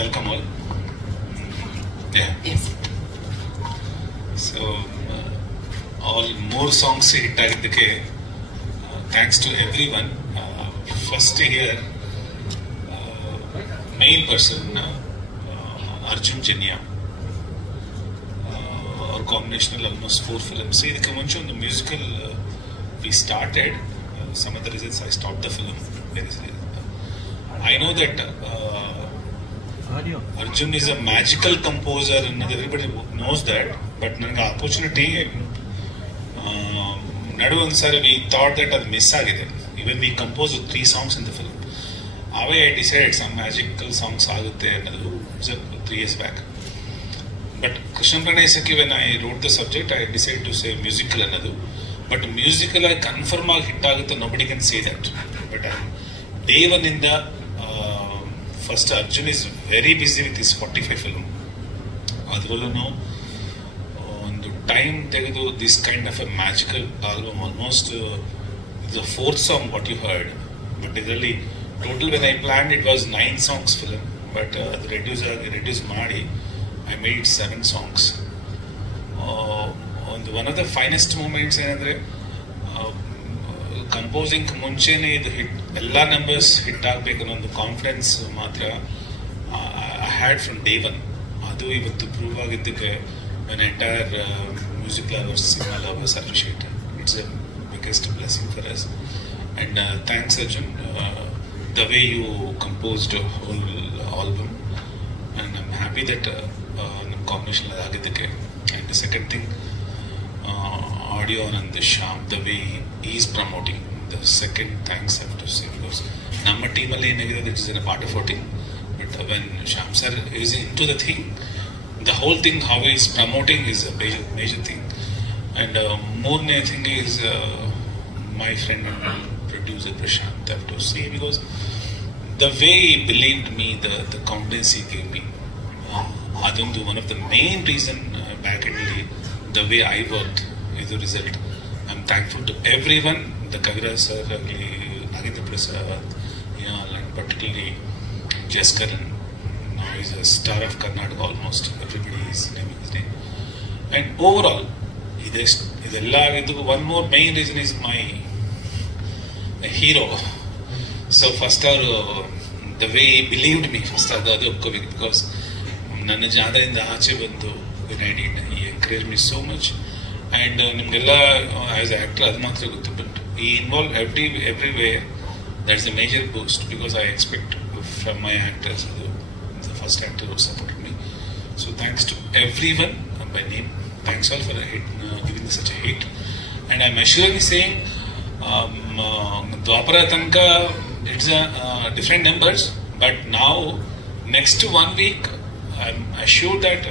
Welcome all. Yeah. Yes. So all more songs hit ಆಗಿದ್ದಕ್ಕೆ thanks to everyone. First here main person Arjun Jenya. Our combination of almost 4 films. ಇದಕ್ಕೆ ಮುಂಚೆ ಒಂದು musical we started. Some other reasons I stopped the film. I know that Arjun is a magical composer and everybody knows that, but ನನಗೆ opportunity ನಡು ಒಂದ್ಸಾರಿ we thought that ಅದು miss ಆಗಿದೆ. Even we composed 3 songs in the film. Away I decided some magical songs ಆಗುತ್ತೆ ಅನ್ನೋದು 3 years back. But Krishna Pranayasaki, when I wrote the subject, I decided to say musical ಅನ್ನೋದು. But musical ಆಗಿ confirm ಆಗಿ hit ಆಗುತ್ತೆ, nobody can say that. But day one ಇಂದ first Arjun is very busy with his 45 film. ಅದರಲ್ಲೂ ಒಂದು time ತೆಗೆದು this kind of a magical album, almost the 4th song what you heard. But ಇದರಲ್ಲಿ total when I planned it was 9 songs film, but reduce ಮಾಡಿ I made 7 songs. One of the finest moments ಏನಂದ್ರೆ composing ಮುಂಚೆನೆ ಇದು hit ಎಲ್ಲ numbers hit ಆಗ್ಬೇಕು ಅನ್ನೋ ಒಂದು confidence ಮಾತ್ರ I had from day one. ಅದು ಇವತ್ತು ಪ್ರೂವ್ ಆಗಿದ್ದಕ್ಕೆ when entire music lovers, cinema lovers appreciate it. It's a biggest blessing for us. And thanks Arjun, the way you composed a whole album, and I'm happy that ನಮ್ಮ combination ಆಗಿದ್ದಕ್ಕೆ. And the second thing, audio and the Shyam, the way he is promoting, the second thanks I have to say, because ನಮ್ಮ ಟೀಮಲ್ಲಿ ಏನಾಗಿದೆ that is a part of our team, but when Shyam sir is into the thing, the whole thing how he is promoting is a major thing. And ಮೂರನೇ thing is my friend and producer Prashant, I have to say, because the way he believed me, the confidence he gave me, ಅದೊಂದು one of the main reason back in the way I worked is the result. I'm thankful to everyone, the Kaviraj sir, Nagendra Prasad, and particularly Jaskaran. Now he's a star of Karnataka almost. Everybody is naming his name. And overall, one more main reason is my hero. So first the way he believed me, first because ನನ್ನ ಜಾದರಿಂದ ಆಚೆ ಬಂದು he encouraged me so much. And ನಿಮಗೆಲ್ಲ as A actor ಅದು ಮಾತ್ರ ಗೊತ್ತು, but ಈ involve everywhere. That's a major boost, because I expect from my actors, the first actor who supported me. So thanks to everyone by name. Thanks all for giving me such a hit. And I'm assuredly saying Dwapara Tanka, it's different numbers, but now next 1 week I'm assured that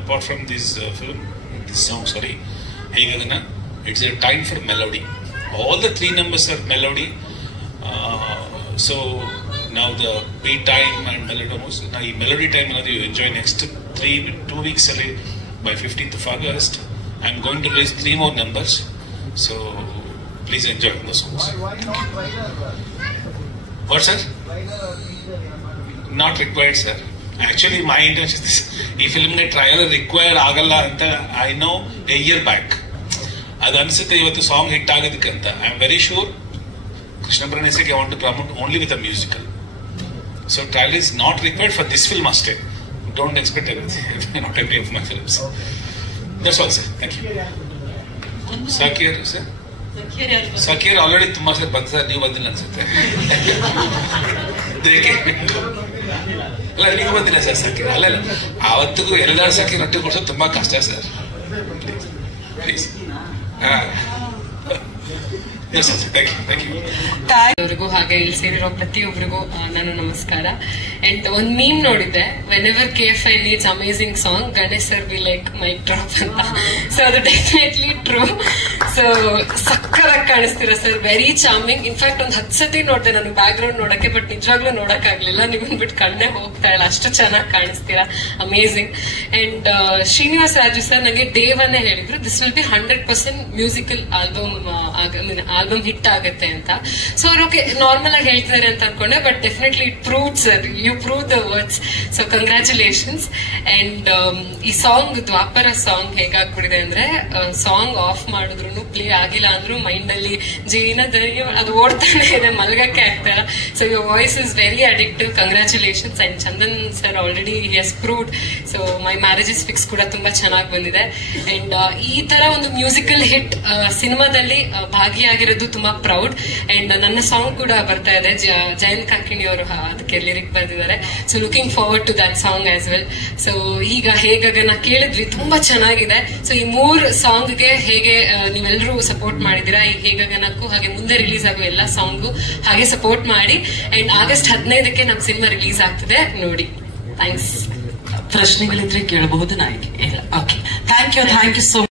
apart from this song, Hey Gagana, it's a time for melody. All the 3 numbers are melody. So now the beat time and melody, now melody time you enjoy next 2 weeks by 15th of August. I'm going to release 3 more numbers, so please enjoy the songs. What sir? Not required sir. Actually my intention is ಈ ಫಿಲ್ಮ್ಗೆ trial required ಆಗಲ್ಲ ಅಂತ I know a year back. ಅದು ಅನ್ಸುತ್ತೆ ಇವತ್ತು song hit ಆಗೋದಕ್ಕಂತ. I am very sure Krishna Pranayasaki I want to promote only with a musical. So trial is not required for this film must. Don't expect everything, not every of my films. That's all sir. Thank you. Sakir sir? Sakir already ತುಂಬಾ sir ಬಂದ sir, ನೀವು ಬಂದಿಲ್ಲ ಅನ್ಸುತ್ತೆ. ಅಲ್ಲ ನೀವು ಬಂದಿಲ್ಲ sir ಸಾಕಿರ್. ಅಲ್ಲ ಆವತ್ತಿಗೂ ಎಲ್ಲರೂ ಸಾಕಿರ್ ರೊಟ್ಟಿ ಕೊಡ್ಸೋದು ತುಂಬಾ ಕಷ್ಟ ಸರ್. ಪ್ಲೀಸ್ ಅವರಿಗೂ ಹಾಗೆ ಇಲ್ಲಿ ಸೇರಿರೋ ಪ್ರತಿಯೊಬ್ಬರಿಗೂ ನಾನು ನಮಸ್ಕಾರ. ಅಂಡ್ ಒಂದ್ ಮೀಮ್ ನೋಡಿದ್ದೆ, whenever KFI needs amazing song, Ganesh sir be like mic drop ಅಂತ. ಸೊ ಅದು ಡೆಫಿನೆಟ್ಲಿ ಟ್ರೂ. ಸೊ ಸಕ್ಕತ್ತಾಗಿ ಕಾಣಿಸ್ತೀರಾ ಸರ್, ವೆರಿ ಚಾರ್ಮಿಂಗ್. ಇನ್ಫ್ಯಾಕ್ಟ್ ಒಂದು 10 ಸತಿ ನೋಡಿದೆ ನಾನು ಬ್ಯಾಕ್ ಗ್ರೌಂಡ್ ನೋಡಕ್ಕೆ, ಬಟ್ ನಿಜವಾಗ್ಲೂ ನೋಡಕ್ ಆಗ್ಲಿಲ್ಲ. ನಿಮ್ಮನ್ ಬಿಟ್ಟು ಕಣ್ಣೆ ಹೋಗ್ತಾ ಇಲ್ಲ, ಅಷ್ಟು ಚೆನ್ನಾಗಿ ಕಾಣಿಸ್ತೀರಾ, amazing. And Srinivas Raju sir ನನಗೆ ಡೇ ಒನ್ ಹೇಳಿದ್ರು this will be 100% musical album hit ಆಗುತ್ತೆ ಅಂತ. ಸೊ ಅವ್ರು ನಾರ್ಮಲ್ ಆಗಿ ಹೇಳ್ತಿದ್ದಾರೆ ಅಂತ ಅನ್ಕೊಂಡೆ, but definitely it proved sir you prove the words. So congratulations. And ಈ ಸಾಂಗ್ ದ್ವಾಪರ ಸಾಂಗ್ ಹೇಗಾಗ್ಬಿಡಿದೆ ಅಂದ್ರೆ ಸಾಂಗ್ ಆಫ್ ಮಾಡಿದ್ರು ಪ್ಲೇ ಆಗಿಲ್ಲ ಅಂದ್ರೂ ಮೈಂಡ್ ಅಲ್ಲಿ ಜೀನ ದಯ್ಯ ಅದು ಓಡ್ತಾನೆ ಇದೆ, ಮಲ್ಗಕ್ಕೆ ಆಗ್ತಾರ. So your voice is very addictive. Congratulations. And Chandan sir already has proved. So my marriage is fix ಕೂಡ ತುಂಬಾ ಚೆನ್ನಾಗಿ ಬಂದಿದೆ. ಅಂಡ್ ಈ ತರ ಒಂದು ಮ್ಯೂಸಿಕಲ್ ಹಿಟ್ ಸಿನಿಮಾದಲ್ಲಿ ಭಾಗಿಯಾಗಿರೋದು ತುಂಬಾ ಪ್ರೌಡ್. ಅಂಡ್ ನನ್ನ ಸಾಂಗ್ ಕೂಡ ಬರ್ತಾ ಇದೆ, ಜಯಂತ್ ಕಾಕಿಣಿ ಅವರು ಅದಕ್ಕೆ ಲಿರಿಕ್ ಬರೆದಿದ್ದಾರೆ. So looking forward to that song as well. So ಈಗ ಹೇಗನ ಕೇಳಿದ್ವಿ, ತುಂಬಾ ಚೆನ್ನಾಗಿದೆ. ಸೊ ಈ 3 ಸಾಂಗ್ಗೆ ಹೇಗೆ ನೀವೆಲ್ಲರೂ ಸಪೋರ್ಟ್ ಮಾಡಿದೀರಾ, ಈ ಹೇಗನಕ್ಕೂ ಹಾಗೆ ಮುಂದೆ ರಿಲೀಸ್ ಆಗೋ ಎಲ್ಲಾ ಸಾಂಗು ಹಾಗೆ ಸಪೋರ್ಟ್ ಮಾಡಿ. ಅಂಡ್ ಆಗಸ್ಟ್ 15ಕ್ಕೆ ನಮ್ಮ ಸಿನಿಮಾ ರಿಲೀಸ್ ಆಗ್ತದೆ, ನೋಡಿ. ಥ್ಯಾಂಕ್ಸ್. ಪ್ರಶ್ನೆಗಳಿದ್ರೆ ಕೇಳಬಹುದು ನಾಯಿಗೆ. Okay, thank you so